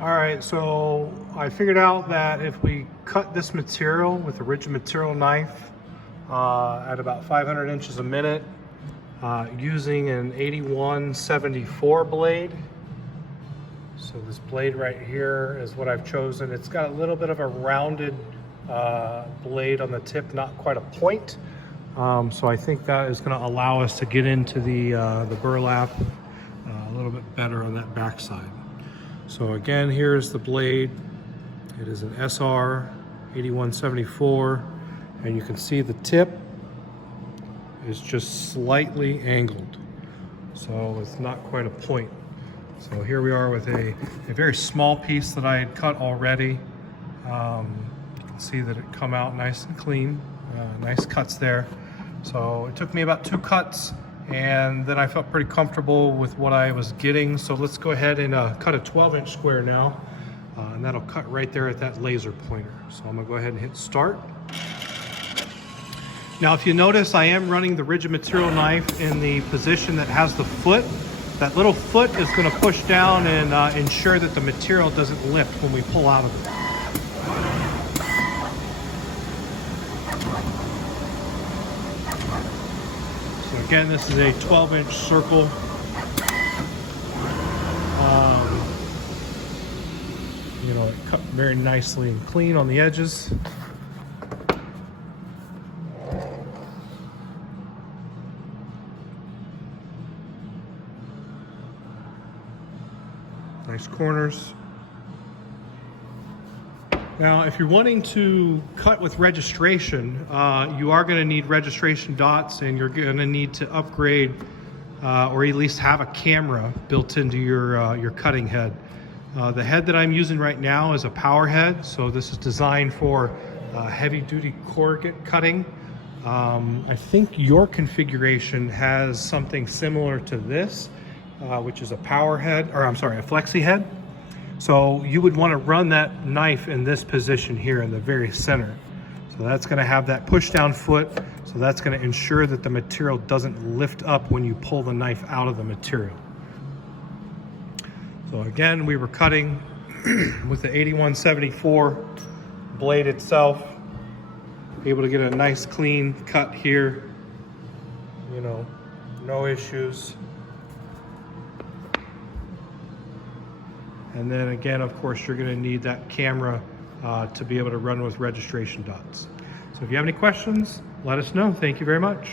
All right, so I figured out that if we cut this material with a rigid material knife at about 500 inches a minute using an 8174 blade. So this blade right here is what I've chosen. It's got a little bit of a rounded blade on the tip, not quite a point. So I think that is going to allow us to get into the burlap a little bit better on that backside. So again, here's the blade. It is an SR 8174, and you can see the tip is just slightly angled. So it's not quite a point. So here we are with a very small piece that I had cut already. You can see that it come out nice and clean, nice cuts there. So it took me about 2 cuts, and then I felt pretty comfortable with what I was getting. So let's go ahead and cut a 12-inch square now, and that'll cut right there at that laser pointer. So I'm gonna go ahead and hit start. Now, if you notice, I am running the rigid material knife in the position that has the foot. That little foot is gonna push down and ensure that the material doesn't lift when we pull out of it. Again, this is a 12-inch circle. You know, it cut very nicely and clean on the edges. Nice corners. Now, if you're wanting to cut with registration, you are going to need registration dots, and you're going to need to upgrade or at least have a camera built into your cutting head. The head that I'm using right now is a power head, so this is designed for heavy-duty corrugate cutting. I think your configuration has something similar to this, which is a power head, or I'm sorry, a flexi head. So you would want to run that knife in this position here in the very center. So that's going to have that push down foot. So that's going to ensure that the material doesn't lift up when you pull the knife out of the material. So again, we were cutting with the 8174 blade itself. Able to get a nice clean cut here. You know, no issues. And then again, of course, you're going to need that camera to be able to run with registration dots. So if you have any questions, let us know. Thank you very much.